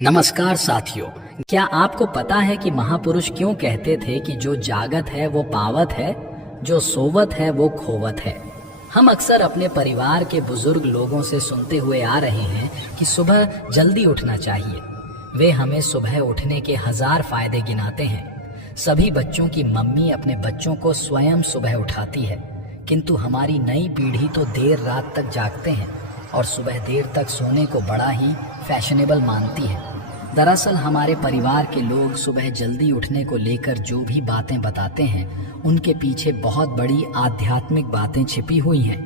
नमस्कार साथियों, क्या आपको पता है कि महापुरुष क्यों कहते थे कि जो जागत है वो पावत है, जो सोवत है वो खोवत है। हम अक्सर अपने परिवार के बुजुर्ग लोगों से सुनते हुए आ रहे हैं कि सुबह जल्दी उठना चाहिए। वे हमें सुबह उठने के 1000 फायदे गिनाते हैं। सभी बच्चों की मम्मी अपने बच्चों को स्वयं सुबह उठाती है, किंतु हमारी नई पीढ़ी तो देर रात तक जागते हैं और सुबह देर तक सोने को बड़ा ही फैशनेबल मानती है। दरअसल हमारे परिवार के लोग सुबह जल्दी उठने को लेकर जो भी बातें बताते हैं, उनके पीछे बहुत बड़ी आध्यात्मिक बातें छिपी हुई हैं।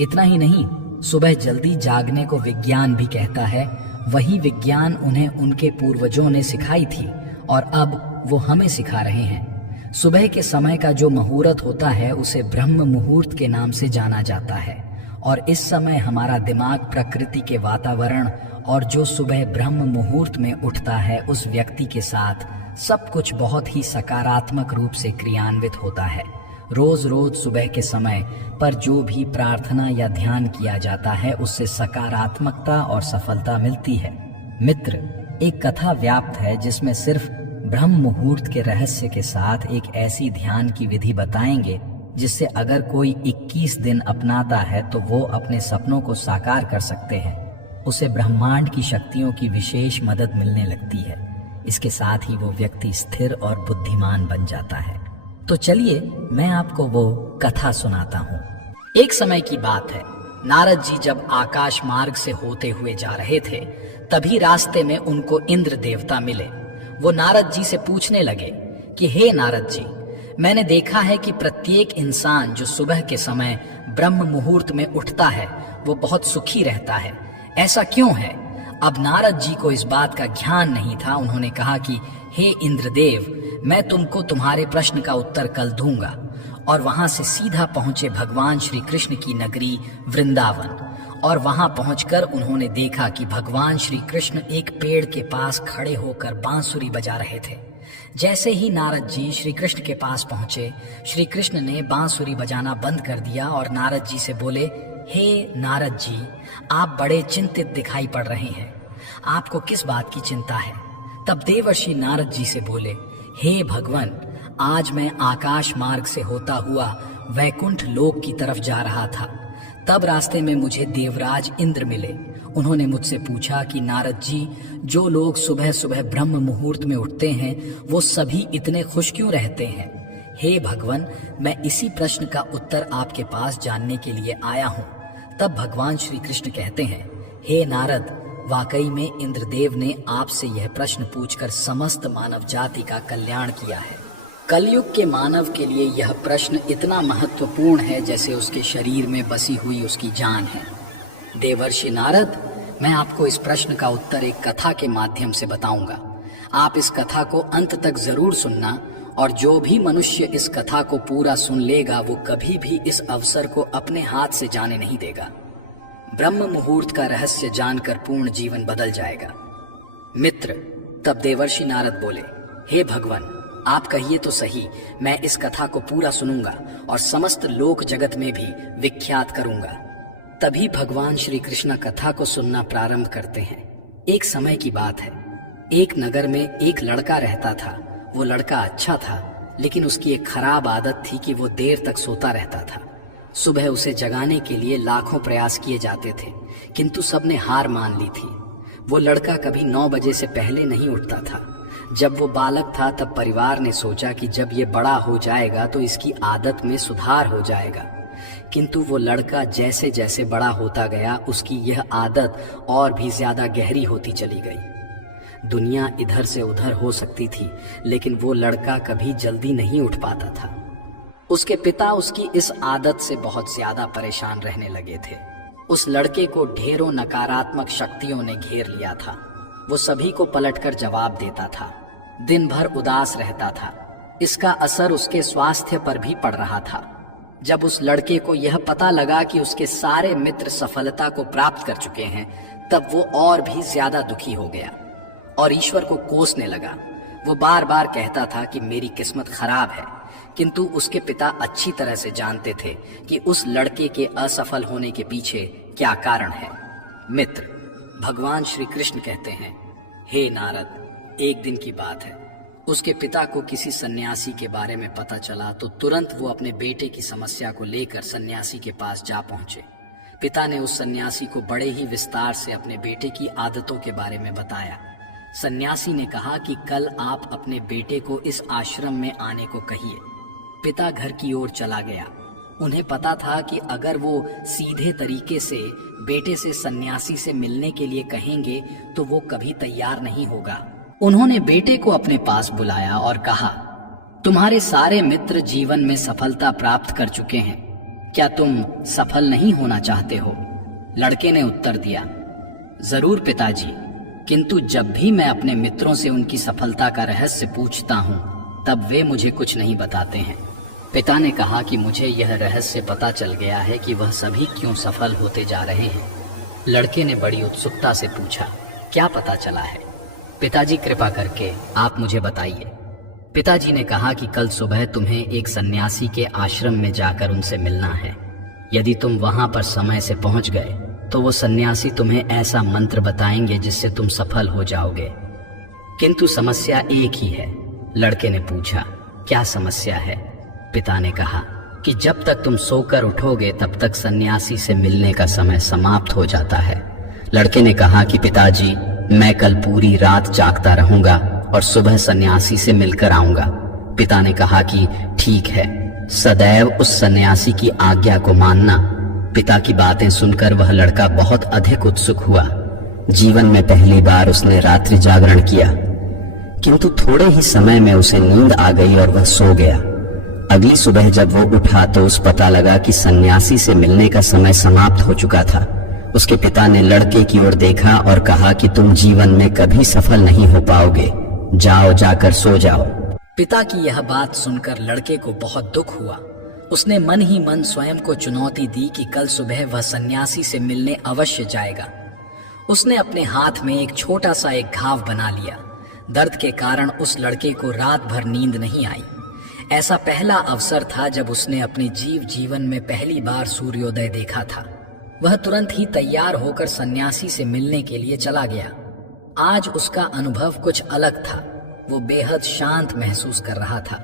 इतना ही नहीं, सुबह जल्दी जागने को विज्ञान भी कहता है। वही विज्ञान उन्हें उनके पूर्वजों ने सिखाई थी और अब वो हमें सिखा रहे हैं। सुबह के समय का जो मुहूर्त होता है उसे ब्रह्म मुहूर्त के नाम से जाना जाता है और इस समय हमारा दिमाग प्रकृति के वातावरण और जो सुबह ब्रह्म मुहूर्त में उठता है उस व्यक्ति के साथ सब कुछ बहुत ही सकारात्मक रूप से क्रियान्वित होता है। रोज रोज सुबह के समय पर जो भी प्रार्थना या ध्यान किया जाता है उससे सकारात्मकता और सफलता मिलती है। मित्र, एक कथा व्याप्त है जिसमें सिर्फ ब्रह्म मुहूर्त के रहस्य के साथ एक ऐसी ध्यान की विधि बताएंगे जिससे अगर कोई 21 दिन अपनाता है तो वो अपने सपनों को साकार कर सकते हैं। उसे ब्रह्मांड की शक्तियों की विशेष मदद मिलने लगती है। इसके साथ ही वो व्यक्ति स्थिर और बुद्धिमान बन जाता है। तो चलिए मैं आपको वो कथा सुनाता हूँ। एक समय की बात है, नारद जी जब आकाश मार्ग से होते हुए जा रहे थे, तभी रास्ते में उनको इंद्र देवता मिले। वो नारद जी से पूछने लगे कि हे नारद जी, मैंने देखा है कि प्रत्येक इंसान जो सुबह के समय ब्रह्म मुहूर्त में उठता है वो बहुत सुखी रहता है, ऐसा क्यों है? अब नारद जी को इस बात का ज्ञान नहीं था। उन्होंने कहा कि हे इंद्रदेव, मैं तुमको तुम्हारे प्रश्न का उत्तर कल दूंगा। और वहां से सीधा पहुंचे भगवान श्री कृष्ण की नगरी वृंदावन। और वहां पहुंचकर उन्होंने देखा कि भगवान श्री कृष्ण एक पेड़ के पास खड़े होकर बांसुरी बजा रहे थे। जैसे ही नारद जी श्री कृष्ण के पास पहुंचे, श्री कृष्ण ने बांसुरी बजाना बंद कर दिया और नारद जी से बोले, हे नारद जी, आप बड़े चिंतित दिखाई पड़ रहे हैं। आपको किस बात की चिंता है? तब देवर्षि नारद जी से बोले, हे भगवान, आज मैं आकाश मार्ग से होता हुआ वैकुंठ लोक की तरफ जा रहा था। तब रास्ते में मुझे देवराज इंद्र मिले। उन्होंने मुझसे पूछा कि नारद जी, जो लोग सुबह सुबह ब्रह्म मुहूर्त में उठते हैं वो सभी इतने खुश क्यों रहते हैं? हे भगवान, मैं इसी प्रश्न का उत्तर आपके पास जानने के लिए आया हूँ। तब भगवान श्री कृष्ण कहते हैं, हे नारद, वाकई में इंद्रदेव ने आपसे यह प्रश्न पूछकर समस्त मानव जाति का कल्याण किया है। कलयुग के मानव के लिए यह प्रश्न इतना महत्वपूर्ण है जैसे उसके शरीर में बसी हुई उसकी जान है। देवर्षि नारद, मैं आपको इस प्रश्न का उत्तर एक कथा के माध्यम से बताऊंगा। आप इस कथा को अंत तक जरूर सुनना और जो भी मनुष्य इस कथा को पूरा सुन लेगा वो कभी भी इस अवसर को अपने हाथ से जाने नहीं देगा। ब्रह्म मुहूर्त का रहस्य जानकर पूर्ण जीवन बदल जाएगा। मित्र, तब देवर्षि नारद बोले, हे भगवान, आप कहिए तो सही, मैं इस कथा को पूरा सुनूंगा और समस्त लोक जगत में भी विख्यात करूंगा। तभी भगवान श्री कृष्ण कथा को सुनना प्रारंभ करते हैं। एक समय की बात है, एक नगर में एक लड़का रहता था। वो लड़का अच्छा था, लेकिन उसकी एक खराब आदत थी कि वो देर तक सोता रहता था। सुबह उसे जगाने के लिए लाखों प्रयास किए जाते थे, किंतु सबने हार मान ली थी। वो लड़का कभी 9 बजे से पहले नहीं उठता था। जब वो बालक था तब परिवार ने सोचा कि जब ये बड़ा हो जाएगा तो इसकी आदत में सुधार हो जाएगा, किंतु वो लड़का जैसे जैसे बड़ा होता गया उसकी यह आदत और भी ज्यादा गहरी होती चली गई। दुनिया इधर से उधर हो सकती थी, लेकिन वो लड़का कभी जल्दी नहीं उठ पाता था। उसके पिता उसकी इस आदत से बहुत ज्यादा परेशान रहने लगे थे। उस लड़के को ढेरों नकारात्मक शक्तियों ने घेर लिया था। वो सभी को पलटकर जवाब देता था, दिन भर उदास रहता था। इसका असर उसके स्वास्थ्य पर भी पड़ रहा था। जब उस लड़के को यह पता लगा कि उसके सारे मित्र सफलता को प्राप्त कर चुके हैं, तब वो और भी ज्यादा दुखी हो गया और ईश्वर को कोसने लगा। वो बार बार कहता था कि मेरी किस्मत खराब है, किंतु उसके पिता अच्छी तरह से जानते थे कि उस लड़के के असफल होने के पीछे क्या कारण है। मित्र, भगवान श्री कृष्ण कहते हैं, हे नारद, एक दिन की बात है, उसके पिता को किसी सन्यासी के बारे में पता चला तो तुरंत वो अपने बेटे की समस्या को लेकर सन्यासी के पास जा पहुंचे। पिता ने उस सन्यासी को बड़े ही विस्तार से अपने बेटे की आदतों के बारे में बताया। सन्यासी ने कहा कि कल आप अपने बेटे को इस आश्रम में आने को कहिए। पिता घर की ओर चला गया। उन्हें पता था कि अगर वो सीधे तरीके से बेटे से सन्यासी से मिलने के लिए कहेंगे तो वो कभी तैयार नहीं होगा। उन्होंने बेटे को अपने पास बुलाया और कहा, तुम्हारे सारे मित्र जीवन में सफलता प्राप्त कर चुके हैं, क्या तुम सफल नहीं होना चाहते हो? लड़के ने उत्तर दिया, जरूर पिताजी, किंतु जब भी मैं अपने मित्रों से उनकी सफलता का रहस्य पूछता हूँ तब वे मुझे कुछ नहीं बताते हैं। पिता ने कहा कि मुझे यह रहस्य पता चल गया है कि वह सभी क्यों सफल होते जा रहे हैं। लड़के ने बड़ी उत्सुकता से पूछा, क्या पता चला है? पिताजी कृपा करके आप मुझे बताइए। पिताजी ने कहा कि कल सुबह तुम्हें एक सन्यासी के आश्रम में जाकर उनसे मिलना है। यदि तुम वहां पर समय से पहुंच गए तो वो सन्यासी तुम्हें ऐसा मंत्र बताएंगे जिससे तुम सफल हो जाओगे। किंतु समस्या एक ही है। लड़के ने पूछा, क्या समस्या है? पिता ने कहा कि जब तक तुम सोकर उठोगे तब तक सन्यासी से मिलने का समय समाप्त हो जाता है। लड़के ने कहा कि पिताजी, मैं कल पूरी रात जागता रहूंगा और सुबह सन्यासी से मिलकर आऊंगा। पिता ने कहा कि ठीक है, सदैव उस सन्यासी की आज्ञा को मानना। पिता की बातें सुनकर वह लड़का बहुत अधिक उत्सुक हुआ। जीवन में पहली बार उसने रात्रि जागरण किया, किंतु थोड़े ही समय में उसे नींद आ गई और वह सो गया। अगली सुबह जब वो उठा तो उस पता लगा कि सन्यासी से मिलने का समय समाप्त हो चुका था। उसके पिता ने लड़के की ओर देखा और कहा कि तुम जीवन में कभी सफल नहीं हो पाओगे, जाओ जाकर सो जाओ। पिता की यह बात सुनकर लड़के को बहुत दुख हुआ। उसने मन ही मन स्वयं को चुनौती दी कि कल सुबह वह सन्यासी से मिलने अवश्य जाएगा। उसने अपने हाथ में एक छोटा सा एक घाव बना लिया। दर्द के कारण उस लड़के को रात भर नींद नहीं आई। ऐसा पहला अवसर था जब उसने अपने जीवन में पहली बार सूर्योदय देखा था। वह तुरंत ही तैयार होकर सन्यासी से मिलने के लिए चला गया। आज उसका अनुभव कुछ अलग था। वो बेहद शांत महसूस कर रहा था।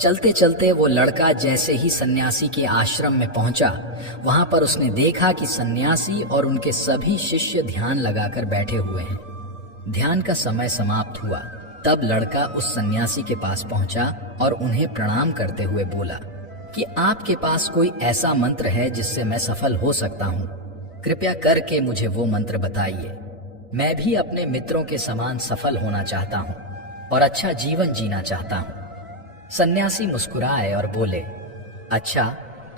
चलते चलते वो लड़का जैसे ही सन्यासी के आश्रम में पहुंचा, वहां पर उसने देखा कि सन्यासी और उनके सभी शिष्य ध्यान लगाकर बैठे हुए हैं। ध्यान का समय समाप्त हुआ। तब लड़का उस सन्यासी के पास पहुंचा और उन्हें प्रणाम करते हुए बोला कि आपके पास कोई ऐसा मंत्र है जिससे मैं सफल हो सकता हूँ? कृपया करके मुझे वो मंत्र बताइए। मैं भी अपने मित्रों के समान सफल होना चाहता हूँ और अच्छा जीवन जीना चाहता हूँ। सन्यासी मुस्कुराए और बोले, अच्छा,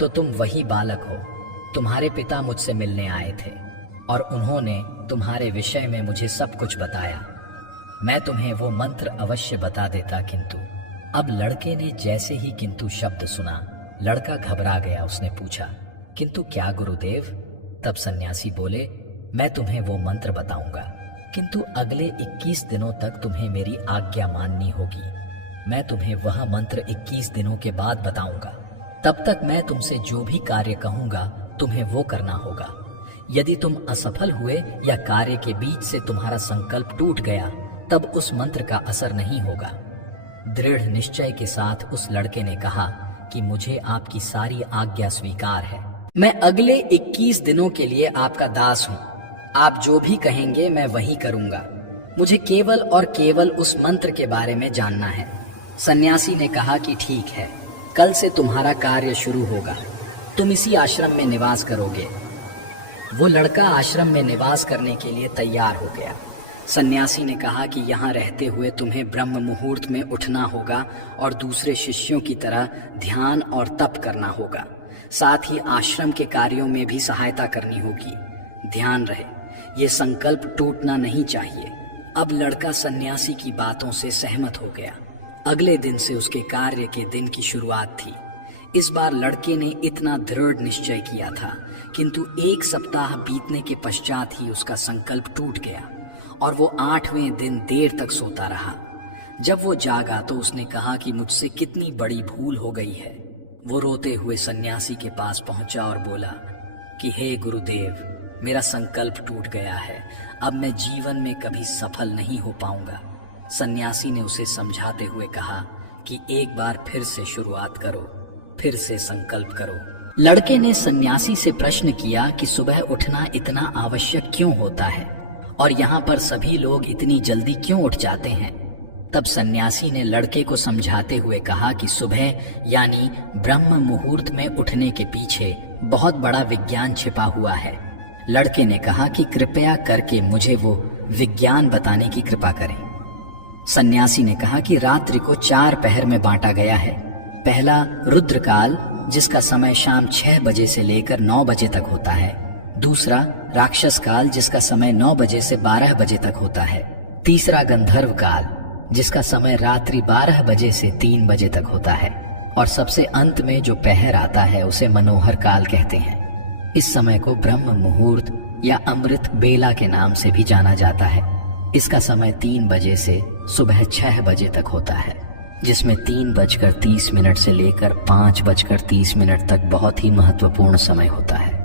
तो तुम वही बालक हो। तुम्हारे पिता मुझसे मिलने आए थे और उन्होंने तुम्हारे विषय में मुझे सब कुछ बताया। मैं तुम्हें वो मंत्र अवश्य बता देता, किंतु। अब लड़के ने जैसे ही किंतु शब्द सुना, लड़का घबरा गया। उसने पूछा, किंतु क्या गुरुदेव? तब सन्यासी बोले, मैं तुम्हें वो मंत्र बताऊंगा, किंतु अगले 21 दिनों तक तुम्हें मेरी आज्ञा माननी होगी। मैं तुम्हें वह मंत्र 21 दिनों के बाद बताऊंगा। तब तक मैं तुमसे जो भी कार्य कहूंगा तुम्हें वो करना होगा। यदि तुम असफल हुए या कार्य के बीच से तुम्हारा संकल्प टूट गया तब उस मंत्र का असर नहीं होगा। दृढ़ निश्चय के साथ उस लड़के ने कहा कि मुझे आपकी सारी आज्ञा स्वीकार है। मैं अगले 21 दिनों के लिए आपका दास हूँ। आप जो भी कहेंगे मैं वही करूंगा। मुझे केवल और केवल उस मंत्र के बारे में जानना है। सन्यासी ने कहा कि ठीक है, कल से तुम्हारा कार्य शुरू होगा। तुम इसी आश्रम में निवास करोगे। वो लड़का आश्रम में निवास करने के लिए तैयार हो गया। सन्यासी ने कहा कि यहाँ रहते हुए तुम्हें ब्रह्म मुहूर्त में उठना होगा और दूसरे शिष्यों की तरह ध्यान और तप करना होगा। साथ ही आश्रम के कार्यों में भी सहायता करनी होगी। ध्यान रहे, ये संकल्प टूटना नहीं चाहिए। अब लड़का सन्यासी की बातों से सहमत हो गया। अगले दिन से उसके कार्य के दिन की शुरुआत थी। इस बार लड़के ने इतना दृढ़ निश्चय किया था, किंतु 1 सप्ताह बीतने के पश्चात ही उसका संकल्प टूट गया और वो 8वें दिन देर तक सोता रहा। जब वो जागा तो उसने कहा कि मुझसे कितनी बड़ी भूल हो गई है। वो रोते हुए सन्यासी के पास पहुंचा और बोला कि हे गुरुदेव, मेरा संकल्प टूट गया है, अब मैं जीवन में कभी सफल नहीं हो पाऊंगा। सन्यासी ने उसे समझाते हुए कहा कि एक बार फिर से शुरुआत करो, फिर से संकल्प करो। लड़के ने सन्यासी से प्रश्न किया कि सुबह उठना इतना आवश्यक क्यों होता है और यहाँ पर सभी लोग इतनी जल्दी क्यों उठ जाते हैं। तब सन्यासी ने लड़के को समझाते हुए कहा कि सुबह यानी ब्रह्म मुहूर्त में उठने के पीछे बहुत बड़ा विज्ञान छिपा हुआ है। लड़के ने कहा कि कृपया करके मुझे वो विज्ञान बताने की कृपा करें। सन्यासी ने कहा कि रात्रि को 4 पहर में बांटा गया है। पहला रुद्रकाल, जिसका समय शाम 6 बजे से लेकर 9 बजे तक होता है। दूसरा राक्षस काल, जिसका समय 9 बजे से 12 बजे तक होता है। तीसरा गंधर्व काल, जिसका समय रात्रि 12 बजे से 3 बजे तक होता है। और सबसे अंत में जो पहर आता है उसे मनोहर काल कहते हैं। इस समय को ब्रह्म मुहूर्त या अमृत बेला के नाम से भी जाना जाता है। इसका समय 3 बजे से सुबह 6 बजे तक होता है, जिसमें 3:30 से लेकर 5:30 तक बहुत ही महत्वपूर्ण समय होता है।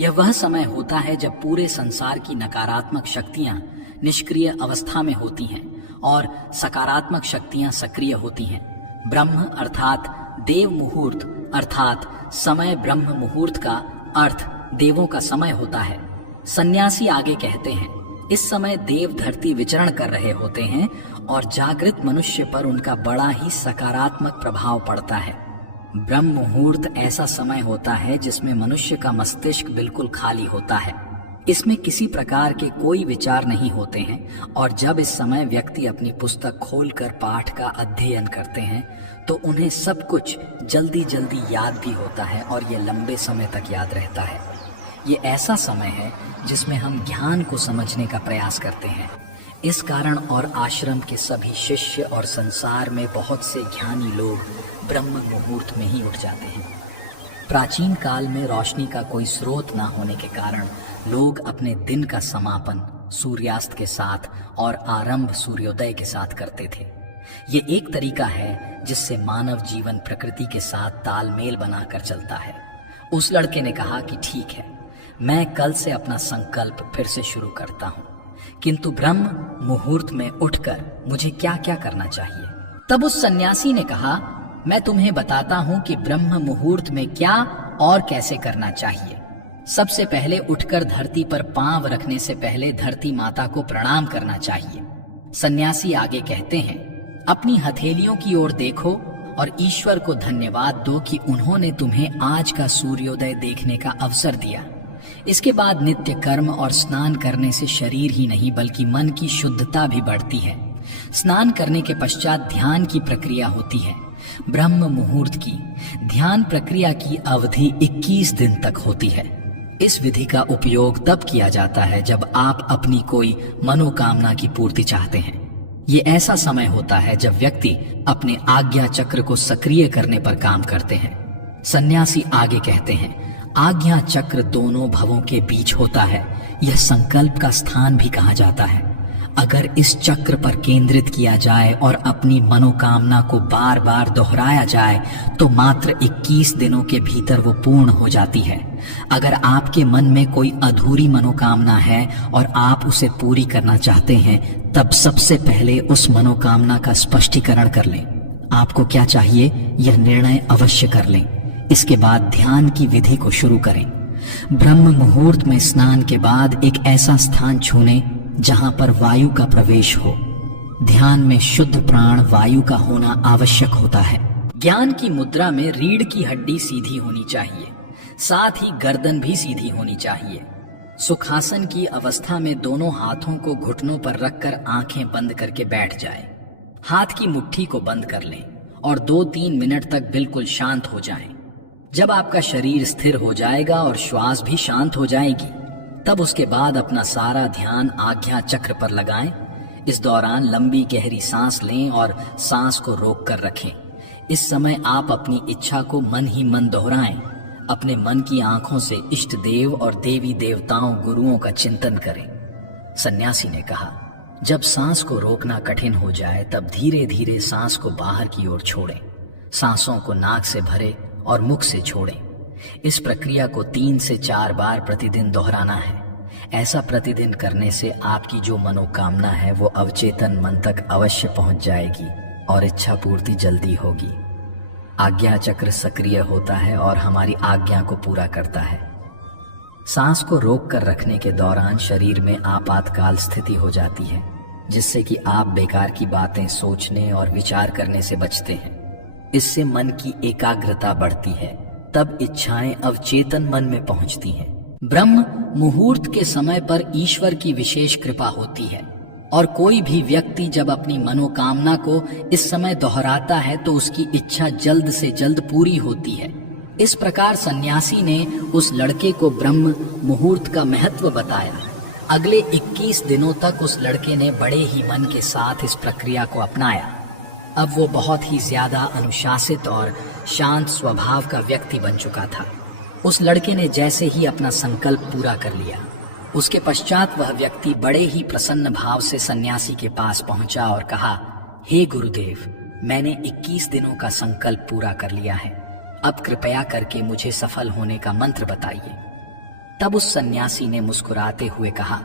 यह वह समय होता है जब पूरे संसार की नकारात्मक शक्तियां निष्क्रिय अवस्था में होती हैं और सकारात्मक शक्तियां सक्रिय होती हैं। ब्रह्म अर्थात देव मुहूर्त अर्थात समय ब्रह्म मुहूर्त का अर्थ देवों का समय होता है। सन्यासी आगे कहते हैं, इस समय देव धरती विचरण कर रहे होते हैं और जागृत मनुष्य पर उनका बड़ा ही सकारात्मक प्रभाव पड़ता है। ब्रह्म मुहूर्त ऐसा समय होता है जिसमें मनुष्य का मस्तिष्क बिल्कुल खाली होता है। इसमें किसी प्रकार के कोई विचार नहीं होते हैं और जब इस समय व्यक्ति अपनी पुस्तक खोलकर पाठ का अध्ययन करते हैं तो उन्हें सब कुछ जल्दी जल्दी याद भी होता है और ये लंबे समय तक याद रहता है। ये ऐसा समय है जिसमें हम ज्ञान को समझने का प्रयास करते हैं। इस कारण और आश्रम के सभी शिष्य और संसार में बहुत से ज्ञानी लोग ब्रह्म मुहूर्त में ही उठ जाते हैं। प्राचीन काल में रोशनी का कोई स्रोत ना होने के कारण लोग अपने दिन का समापन सूर्यास्त के साथ और आरंभ सूर्योदय के साथ करते थे। ये एक तरीका है जिससे मानव जीवन प्रकृति के साथ तालमेल बनाकर चलता है। उस लड़के ने कहा कि ठीक है, मैं कल से अपना संकल्प फिर से शुरू करता हूँ, किंतु ब्रह्म मुहूर्त में उठकर मुझे क्या क्या करना चाहिए। तब उस सन्यासी ने कहा, मैं तुम्हें बताता हूँ कि ब्रह्म मुहूर्त में क्या और कैसे करना चाहिए। सबसे पहले उठकर धरती पर पांव रखने से पहले धरती माता को प्रणाम करना चाहिए। सन्यासी आगे कहते हैं, अपनी हथेलियों की ओर देखो और ईश्वर को धन्यवाद दो कि उन्होंने तुम्हें आज का सूर्योदय देखने का अवसर दिया। इसके बाद नित्य कर्म और स्नान करने से शरीर ही नहीं बल्कि मन की शुद्धता भी बढ़ती है। स्नान करने के पश्चात ध्यान की प्रक्रिया होती है। ब्रह्म मुहूर्त की ध्यान प्रक्रिया की अवधि 21 दिन तक होती है। इस विधि का उपयोग तब किया जाता है जब आप अपनी कोई मनोकामना की पूर्ति चाहते हैं। ये ऐसा समय होता है जब व्यक्ति अपने आज्ञा चक्र को सक्रिय करने पर काम करते हैं। सन्यासी आगे कहते हैं, आज्ञा चक्र दोनों भवों के बीच होता है। यह संकल्प का स्थान भी कहा जाता है। अगर इस चक्र पर केंद्रित किया जाए और अपनी मनोकामना को बार बार दोहराया जाए तो मात्र 21 दिनों के भीतर वो पूर्ण हो जाती है। अगर आपके मन में कोई अधूरी मनोकामना है और आप उसे पूरी करना चाहते हैं, तब सबसे पहले उस मनोकामना का स्पष्टीकरण कर लें। आपको क्या चाहिए यह निर्णय अवश्य कर लें। इसके बाद ध्यान की विधि को शुरू करें। ब्रह्म मुहूर्त में स्नान के बाद एक ऐसा स्थान चुनें जहां पर वायु का प्रवेश हो। ध्यान में शुद्ध प्राण वायु का होना आवश्यक होता है। ज्ञान की मुद्रा में रीढ़ की हड्डी सीधी होनी चाहिए, साथ ही गर्दन भी सीधी होनी चाहिए। सुखासन की अवस्था में दोनों हाथों को घुटनों पर रखकर आंखें बंद करके बैठ जाएं। हाथ की मुट्ठी को बंद कर लें और 2-3 मिनट तक बिल्कुल शांत हो जाएं। जब आपका शरीर स्थिर हो जाएगा और श्वास भी शांत हो जाएगी, तब उसके बाद अपना सारा ध्यान आज्ञा चक्र पर लगाएं। इस दौरान लंबी गहरी सांस लें और सांस को रोक कर रखें। इस समय आप अपनी इच्छा को मन ही मन दोहराएं। अपने मन की आंखों से इष्ट देव और देवी देवताओं गुरुओं का चिंतन करें। सन्यासी ने कहा, जब सांस को रोकना कठिन हो जाए तब धीरे धीरे सांस को बाहर की ओर छोड़ें। सांसों को नाक से भरे और मुख से छोड़ें। इस प्रक्रिया को 3 से 4 बार प्रतिदिन दोहराना है। ऐसा प्रतिदिन करने से आपकी जो मनोकामना है वो अवचेतन मन तक अवश्य पहुंच जाएगी और इच्छा पूर्ति जल्दी होगी। आज्ञा चक्र सक्रिय होता है और हमारी आज्ञा को पूरा करता है। सांस को रोक कर रखने के दौरान शरीर में आपातकाल स्थिति हो जाती है, जिससे कि आप बेकार की बातें सोचने और विचार करने से बचते हैं। इससे मन की एकाग्रता बढ़ती है, तब इच्छाएं अवचेतन मन में पहुंचती हैं। ब्रह्म मुहूर्त के समय पर ईश्वर की विशेष कृपा होती है और कोई भी व्यक्ति जब अपनी मनोकामना को इस समय दोहराता है तो उसकी इच्छा जल्द से जल्द पूरी होती है। इस प्रकार सन्यासी ने उस लड़के को ब्रह्म मुहूर्त का महत्व बताया। अगले 21 दिनों तक उस लड़के ने बड़े ही मन के साथ इस प्रक्रिया को अपनाया। अब वो बहुत ही ज्यादा अनुशासित और शांत स्वभाव का व्यक्ति बन चुका था। उस लड़के ने जैसे ही अपना संकल्प पूरा कर लिया, उसके पश्चात वह व्यक्ति बड़े ही प्रसन्न भाव से सन्यासी के पास पहुंचा और कहा, हे गुरुदेव, मैंने 21 दिनों का संकल्प पूरा कर लिया है। अब कृपया करके मुझे सफल होने का मंत्र बताइए। तब उस सन्यासी ने मुस्कुराते हुए कहा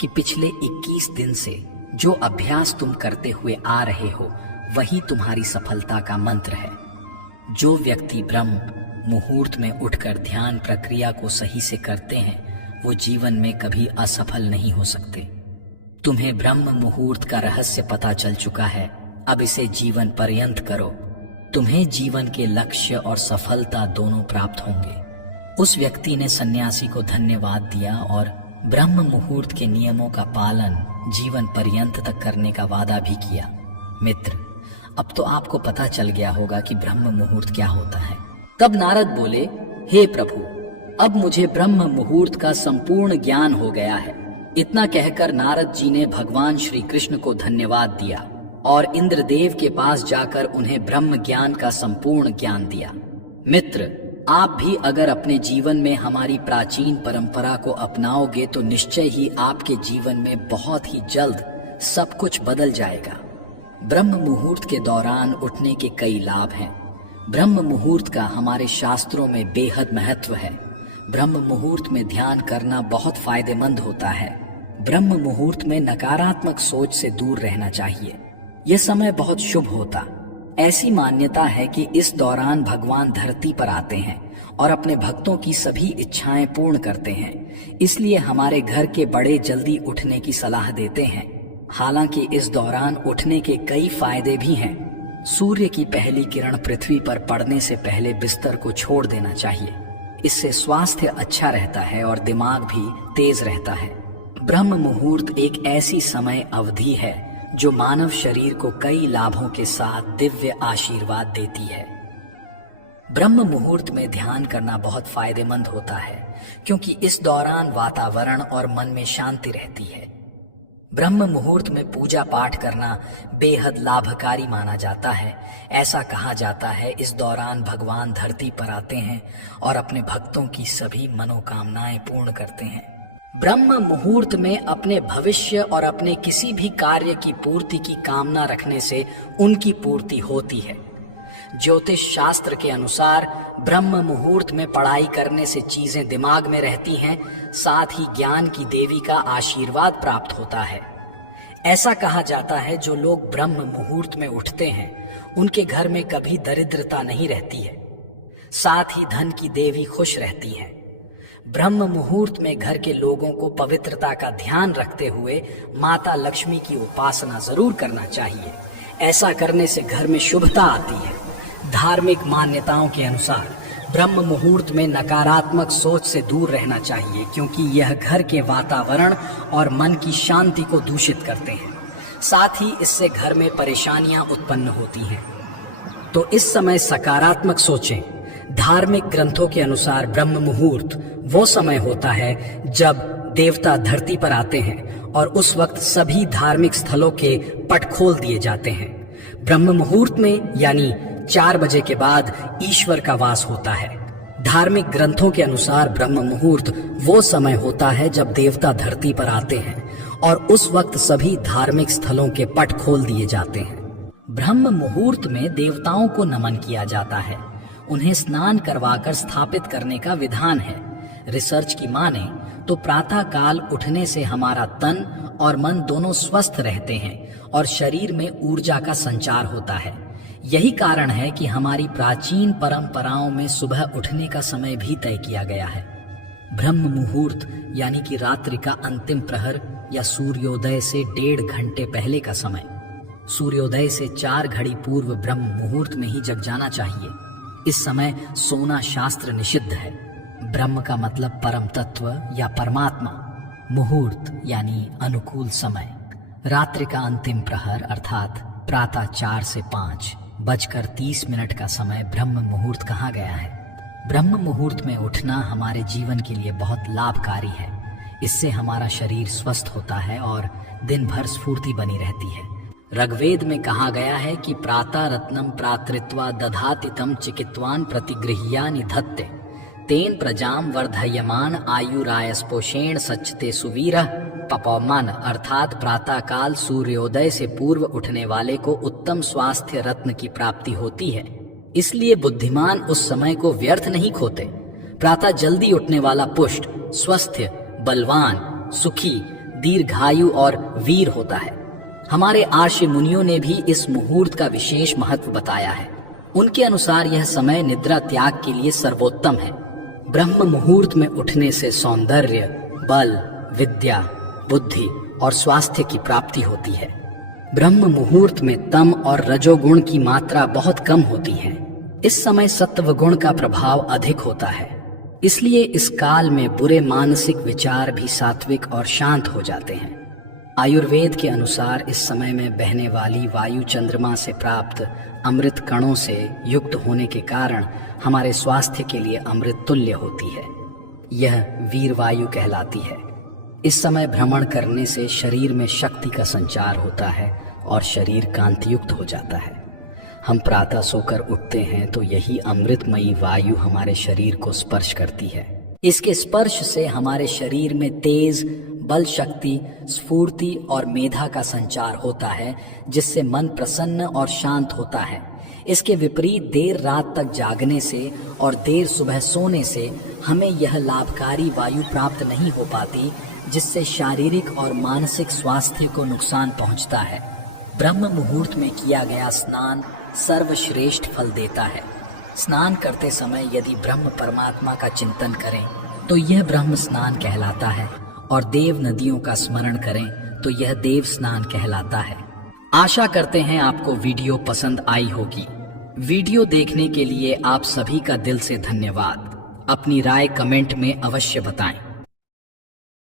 कि पिछले 21 दिन से जो अभ्यास तुम करते हुए आ रहे हो वही तुम्हारी सफलता का मंत्र है। जो व्यक्ति ब्रह्म मुहूर्त में उठकर ध्यान प्रक्रिया को सही से करते हैं वो जीवन में कभी असफल नहीं हो सकते। तुम्हें ब्रह्म मुहूर्त का रहस्य पता चल चुका है, अब इसे जीवन पर्यंत करो। तुम्हें जीवन के लक्ष्य और सफलता दोनों प्राप्त होंगे। उस व्यक्ति ने सन्यासी को धन्यवाद दिया और ब्रह्म मुहूर्त के नियमों का पालन जीवन पर्यंत तक करने का वादा भी किया। मित्र, अब तो आपको पता चल गया होगा कि ब्रह्म मुहूर्त क्या होता है। तब नारद बोले, हे प्रभु, अब मुझे ब्रह्म मुहूर्त का संपूर्ण ज्ञान हो गया है। इतना कहकर नारद जी ने भगवान श्री कृष्ण को धन्यवाद दिया और इंद्रदेव के पास जाकर उन्हें ब्रह्म ज्ञान का संपूर्ण ज्ञान दिया। मित्र, आप भी अगर अपने जीवन में हमारी प्राचीन परंपरा को अपनाओगे तो निश्चय ही आपके जीवन में बहुत ही जल्द सब कुछ बदल जाएगा। ब्रह्म मुहूर्त के दौरान उठने के कई लाभ हैं। ब्रह्म मुहूर्त का हमारे शास्त्रों में बेहद महत्व है। ब्रह्म मुहूर्त में ध्यान करना बहुत फायदेमंद होता है। ब्रह्म मुहूर्त में नकारात्मक सोच से दूर रहना चाहिए। यह समय बहुत शुभ होता। ऐसी मान्यता है कि इस दौरान भगवान धरती पर आते हैं और अपने भक्तों की सभी इच्छाएं पूर्ण करते हैं। इसलिए हमारे घर के बड़े जल्दी उठने की सलाह देते हैं। हालांकि इस दौरान उठने के कई फायदे भी हैं। सूर्य की पहली किरण पृथ्वी पर पड़ने से पहले बिस्तर को छोड़ देना चाहिए। इससे स्वास्थ्य अच्छा रहता है और दिमाग भी तेज रहता है। ब्रह्म मुहूर्त एक ऐसी समय अवधि है जो मानव शरीर को कई लाभों के साथ दिव्य आशीर्वाद देती है। ब्रह्म मुहूर्त में ध्यान करना बहुत फायदेमंद होता है क्योंकि इस दौरान वातावरण और मन में शांति रहती है। ब्रह्म मुहूर्त में पूजा पाठ करना बेहद लाभकारी माना जाता है। ऐसा कहा जाता है इस दौरान भगवान धरती पर आते हैं और अपने भक्तों की सभी मनोकामनाएं पूर्ण करते हैं। ब्रह्म मुहूर्त में अपने भविष्य और अपने किसी भी कार्य की पूर्ति की कामना रखने से उनकी पूर्ति होती है। ज्योतिष शास्त्र के अनुसार ब्रह्म मुहूर्त में पढ़ाई करने से चीजें दिमाग में रहती हैं, साथ ही ज्ञान की देवी का आशीर्वाद प्राप्त होता है। ऐसा कहा जाता है जो लोग ब्रह्म मुहूर्त में उठते हैं उनके घर में कभी दरिद्रता नहीं रहती है, साथ ही धन की देवी खुश रहती है। ब्रह्म मुहूर्त में घर के लोगों को पवित्रता का ध्यान रखते हुए माता लक्ष्मी की उपासना जरूर करना चाहिए। ऐसा करने से घर में शुभता आती है। धार्मिक मान्यताओं के अनुसार ब्रह्म मुहूर्त में नकारात्मक सोच से दूर रहना चाहिए क्योंकि यह घर के वातावरण और मन की शांति को दूषित करते हैं। साथ ही इससे घर में परेशानियां उत्पन्न होती हैं। तो इस समय सकारात्मक सोचें। धार्मिक ग्रंथों के अनुसार ब्रह्म मुहूर्त वो समय होता है जब देवता धरती पर आते हैं और उस वक्त सभी धार्मिक स्थलों के पट खोल दिए जाते हैं। ब्रह्म मुहूर्त में यानी 4 बजे के बाद ईश्वर का वास होता है। धार्मिक ग्रंथों के अनुसार ब्रह्म मुहूर्त वो समय होता है जब देवता धरती पर आते हैं और उस वक्त सभी धार्मिक स्थलों के पट खोल दिए जाते हैं। ब्रह्म मुहूर्त में देवताओं को नमन किया जाता है। उन्हें स्नान करवाकर स्थापित करने का विधान है। रिसर्च की माने तो प्रातः काल उठने से हमारा तन और मन दोनों स्वस्थ रहते हैं और शरीर में ऊर्जा का संचार होता है। यही कारण है कि हमारी प्राचीन परंपराओं में सुबह उठने का समय भी तय किया गया है। ब्रह्म मुहूर्त यानी कि रात्रि का अंतिम प्रहर या सूर्योदय से 1.5 घंटे पहले का समय। सूर्योदय से 4 घड़ी पूर्व ब्रह्म मुहूर्त में ही जग जाना चाहिए। इस समय सोना शास्त्र निषिद्ध है। ब्रह्म का मतलब परम तत्व या परमात्मा, मुहूर्त यानी अनुकूल समय। रात्रि का अंतिम प्रहर अर्थात प्रातः 4 से 5:30 का समय ब्रह्म मुहूर्त कहा गया है। ब्रह्म मुहूर्त में उठना हमारे जीवन के लिए बहुत लाभकारी है। इससे हमारा शरीर स्वस्थ होता है और दिन भर स्फूर्ति बनी रहती है। ऋग्वेद में कहा गया है कि प्रातः रत्नम प्रातृत्वा दधाति तं चिकित्वान प्रतिगृह्यानि धत्ते तेन प्रजाम वर्धयमान आयुरायस्पोषेण सच्चते सुवीरः पपौमान। अर्थात प्रातः काल सूर्योदय से पूर्व उठने वाले को उत्तम स्वास्थ्य रत्न की प्राप्ति होती है, इसलिए बुद्धिमान उस समय को व्यर्थ नहीं खोते। प्रातः जल्दी उठने वाला पुष्ट, स्वस्थ्य, बलवान, सुखी, दीर्घायु और वीर होता है। हमारे आर्ष मुनियों ने भी इस मुहूर्त का विशेष महत्व बताया है। उनके अनुसार यह समय निद्रा त्याग के लिए सर्वोत्तम है। ब्रह्म मुहूर्त में उठने से सौंदर्य, बल, विद्या, बुद्धि और स्वास्थ्य की प्राप्ति होती है। ब्रह्म मुहूर्त में तम और रजोगुण की मात्रा बहुत कम होती है। इस समय सत्व गुण का प्रभाव अधिक होता है, इसलिए इस काल में बुरे मानसिक विचार भी सात्विक और शांत हो जाते हैं। आयुर्वेद के अनुसार इस समय में बहने वाली वायु चंद्रमा से प्राप्त अमृत कणों से युक्त होने के कारण हमारे स्वास्थ्य के लिए अमृत तुल्य होती है। यह वीर वायु कहलाती है। इस समय भ्रमण करने से शरीर में शक्ति का संचार होता है और शरीर कांतियुक्त हो जाता है। हम प्रातः सोकर उठते हैं तो यही अमृतमयी वायु हमारे शरीर को स्पर्श करती है। इसके स्पर्श से हमारे शरीर में तेज, बल, शक्ति, स्फूर्ति और मेधा का संचार होता है, जिससे मन प्रसन्न और शांत होता है। इसके विपरीत देर रात तक जागने से और देर सुबह सोने से हमें यह लाभकारी वायु प्राप्त नहीं हो पाती, जिससे शारीरिक और मानसिक स्वास्थ्य को नुकसान पहुंचता है। ब्रह्म मुहूर्त में किया गया स्नान सर्वश्रेष्ठ फल देता है। स्नान करते समय यदि ब्रह्म परमात्मा का चिंतन करें तो यह ब्रह्म स्नान कहलाता है, और देव नदियों का स्मरण करें तो यह देव स्नान कहलाता है। आशा करते हैं आपको वीडियो पसंद आई होगी। वीडियो देखने के लिए आप सभी का दिल से धन्यवाद। अपनी राय कमेंट में अवश्य बताएं।